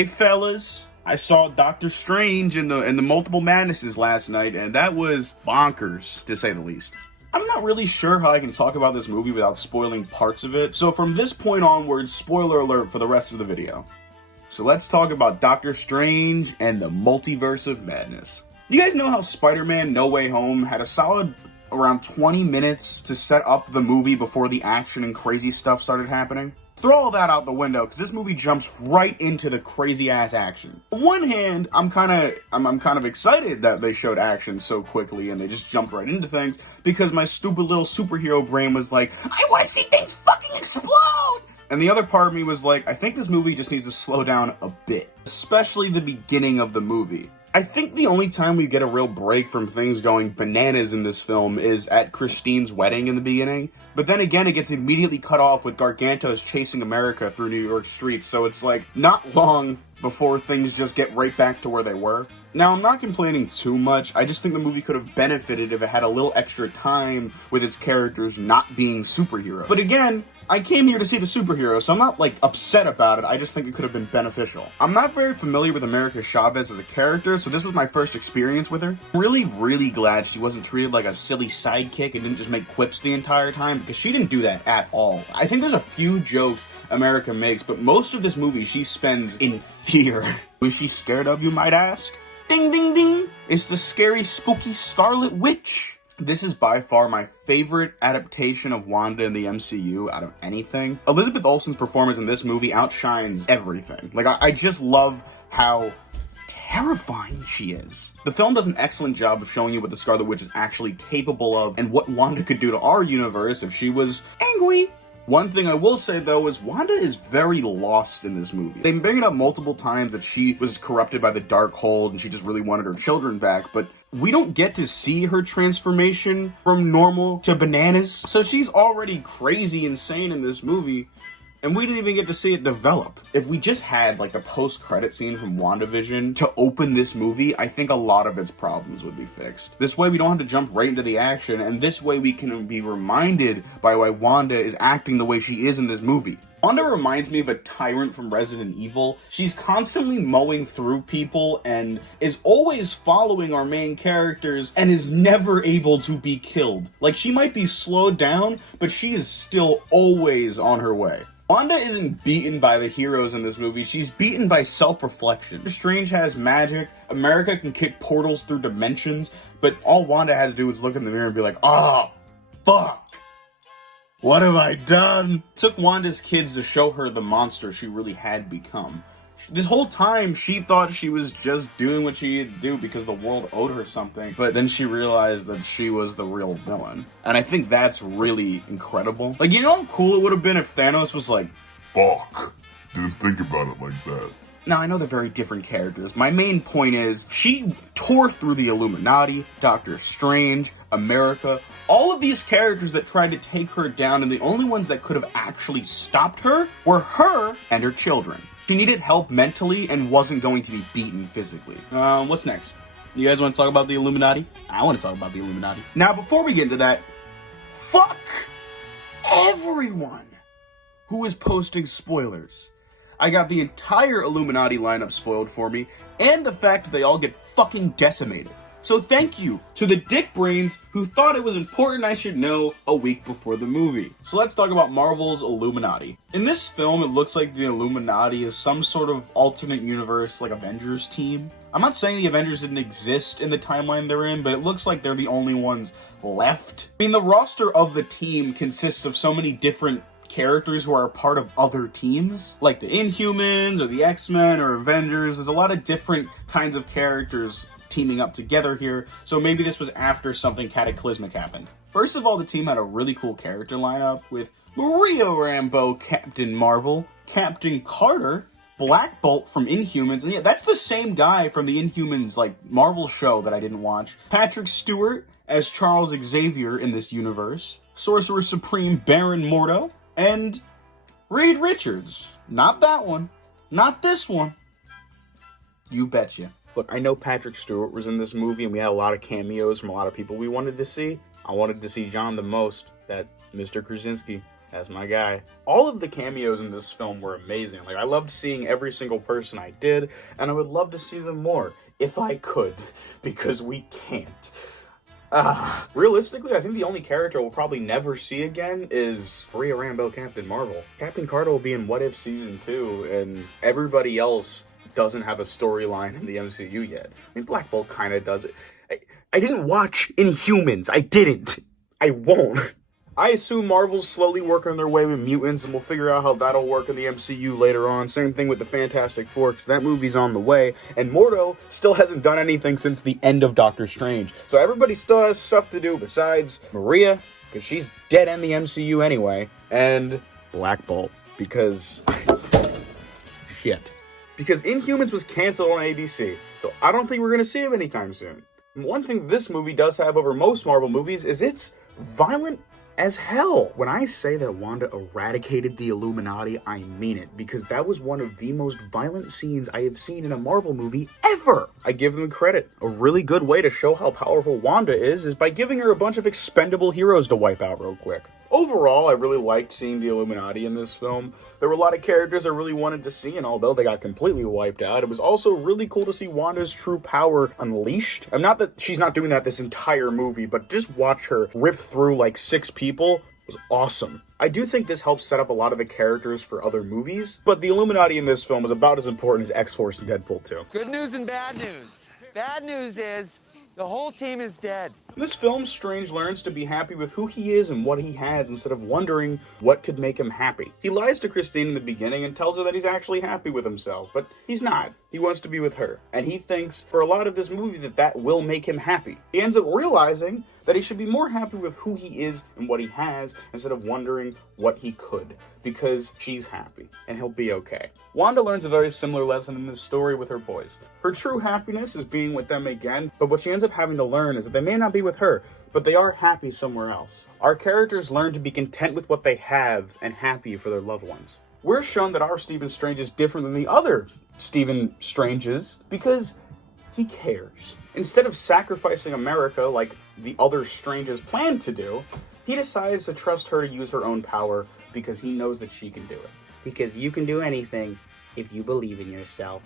Hey fellas, I saw Doctor Strange in the Multiple Madnesses last night, and that was bonkers, to say the least. I'm not really sure how I can talk about this movie without spoiling parts of it, so from this point onwards, spoiler alert for the rest of the video. So let's talk about Doctor Strange and the Multiverse of Madness. Do you guys know how Spider-Man No Way Home had a solid around 20 minutes to set up the movie before the action and crazy stuff started happening? Throw all that out the window, because this movie jumps right into the crazy-ass action. On one hand, I'm kind of excited that they showed action so quickly and they just jumped right into things, because my stupid little superhero brain was like, I want to see things fucking explode! And the other part of me was like, I think this movie just needs to slow down a bit. Especially the beginning of the movie. I think the only time we get a real break from things going bananas in this film is at Christine's wedding in the beginning. But then again, it gets immediately cut off with Gargantos chasing America through New York streets, so it's like, not long before things just get right back to where they were. Now, I'm not complaining too much, I just think the movie could have benefited if it had a little extra time with its characters not being superheroes. But again, I came here to see the superhero, so I'm not, like, upset about it, I just think it could have been beneficial. I'm not very familiar with America Chavez as a character, so this was my first experience with her. I'm really glad she wasn't treated like a silly sidekick and didn't just make quips the entire time, because she didn't do that at all. I think there's a few jokes America makes, but most of this movie she spends in fear. Was she scared of, you might ask? Ding ding ding! It's the scary, spooky Scarlet Witch! This is by far my favorite adaptation of Wanda in the MCU out of anything. Elizabeth Olsen's performance in this movie outshines everything. Like, I just love how terrifying she is. The film does an excellent job of showing you what the Scarlet Witch is actually capable of and what Wanda could do to our universe if she was angry. One thing I will say, though, is Wanda is very lost in this movie. They bring it up multiple times that she was corrupted by the Darkhold and she just really wanted her children back, but we don't get to see her transformation from normal to bananas. So she's already crazy insane in this movie, and we didn't even get to see it develop. If we just had, like, the post-credit scene from WandaVision to open this movie, I think a lot of its problems would be fixed. This way we don't have to jump right into the action, and this way we can be reminded by why Wanda is acting the way she is in this movie. Wanda reminds me of a tyrant from Resident Evil. She's constantly mowing through people and is always following our main characters and is never able to be killed. Like, she might be slowed down, but she is still always on her way. Wanda isn't beaten by the heroes in this movie, she's beaten by self-reflection. Strange has magic, America can kick portals through dimensions, but all Wanda had to do was look in the mirror and be like, oh, fuck. What have I done? It took Wanda's kids to show her the monster she really had become. This whole time, she thought she was just doing what she had to do because the world owed her something, but then she realized that she was the real villain. And I think that's really incredible. Like, you know how cool it would have been if Thanos was like, fuck, didn't think about it like that. Now, I know they're very different characters. My main point is, she tore through the Illuminati, Doctor Strange, America, all of these characters that tried to take her down, and the only ones that could have actually stopped her were her and her children. She needed help mentally and wasn't going to be beaten physically. What's next? You guys want to talk about the Illuminati? I want to talk about the Illuminati. Now, before we get into that, fuck everyone who is posting spoilers. I got the entire Illuminati lineup spoiled for me, and the fact that they all get fucking decimated. So thank you to the dick brains who thought it was important I should know a week before the movie. So let's talk about Marvel's Illuminati. In this film, it looks like the Illuminati is some sort of alternate universe, like Avengers team. I'm not saying the Avengers didn't exist in the timeline they're in, but it looks like they're the only ones left. I mean, the roster of the team consists of so many different characters who are a part of other teams, like the Inhumans or the X-Men or Avengers. There's a lot of different kinds of characters teaming up together here, so maybe this was after something cataclysmic happened. First of all, the team had a really cool character lineup with Maria Rambeau, Captain Marvel, Captain Carter, Black Bolt from Inhumans, and yeah, that's the same guy from the Inhumans, like, Marvel show that I didn't watch, Patrick Stewart as Charles Xavier in this universe, Sorcerer Supreme Baron Mordo, and Reed Richards. Not that one. Not this one. You betcha. Look, I know Patrick Stewart was in this movie, and we had a lot of cameos from a lot of people we wanted to see. I wanted to see John the most, that Mr. Krasinski. That's my guy. All of the cameos in this film were amazing. Like, I loved seeing every single person I did, and I would love to see them more, if I could, because we can't. Realistically, I think the only character we'll probably never see again is Maria Rambeau Captain Marvel. Captain Carter will be in What If Season 2, and everybody else doesn't have a storyline in the MCU yet. I mean, Black Bolt kind of does it. I didn't watch Inhumans. I didn't. I won't. I assume Marvel's slowly working their way with mutants, and we'll figure out how that'll work in the MCU later on. Same thing with the Fantastic Four, because that movie's on the way. And Mordo still hasn't done anything since the end of Doctor Strange. So everybody still has stuff to do besides Maria, because she's dead in the MCU anyway, and Black Bolt, because... shit. Because Inhumans was canceled on ABC, so I don't think we're going to see him anytime soon. One thing this movie does have over most Marvel movies is it's violent as hell. When I say that Wanda eradicated the Illuminati, I mean it, because that was one of the most violent scenes I have seen in a Marvel movie ever. I give them credit. A really good way to show how powerful Wanda is by giving her a bunch of expendable heroes to wipe out real quick. Overall, I really liked seeing the Illuminati in this film. There were a lot of characters I really wanted to see, and although they got completely wiped out, it was also really cool to see Wanda's true power unleashed. I'm not that she's not doing that this entire movie, but just watch her rip through like 6 people was awesome. I do think this helps set up a lot of the characters for other movies, but the Illuminati in this film is about as important as X-Force and Deadpool 2. Good news and bad news. Bad news is the whole team is dead. In this film, Strange learns to be happy with who he is and what he has instead of wondering what could make him happy. He lies to Christine in the beginning and tells her that he's actually happy with himself, but he's not. He wants to be with her, and he thinks for a lot of this movie that will make him happy. He ends up realizing that he should be more happy with who he is and what he has instead of wondering what he could, because she's happy, and he'll be okay. Wanda learns a very similar lesson in this story with her boys. Her true happiness is being with them again, but what she ends up having to learn is that they may not be with her, but they are happy somewhere else. Our characters learn to be content with what they have and happy for their loved ones. We're shown that our Stephen Strange is different than the other Stephen Stranges because he cares. Instead of sacrificing America like the other Stranges plan to do, he decides to trust her to use her own power because he knows that she can do it. Because you can do anything if you believe in yourself.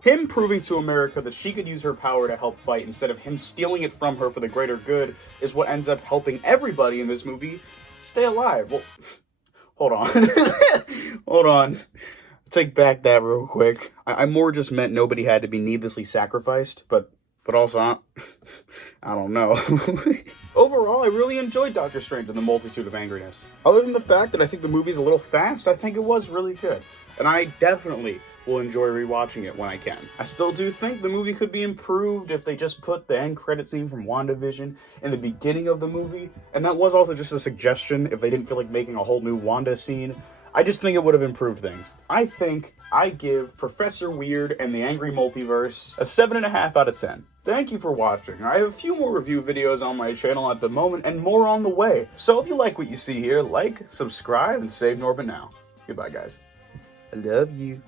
Him proving to America that she could use her power to help fight instead of him stealing it from her for the greater good is what ends up helping everybody in this movie stay alive. Well, hold on. Hold on. Take back that real quick. I more just meant nobody had to be needlessly sacrificed, but also, I don't know. Overall, I really enjoyed Doctor Strange and the Multitude of Angriness. Other than the fact that I think the movie's a little fast, I think it was really good. And I definitely will enjoy rewatching it when I can. I still do think the movie could be improved if they just put the end credit scene from WandaVision in the beginning of the movie. And that was also just a suggestion if they didn't feel like making a whole new Wanda scene. I just think it would have improved things. I think I give Professor Weird and the Angry Multiverse a 7.5 out of 10. Thank you for watching. I have a few more review videos on my channel at the moment and more on the way. So if you like what you see here, like, subscribe, and save Norbin now. Goodbye, guys. I love you.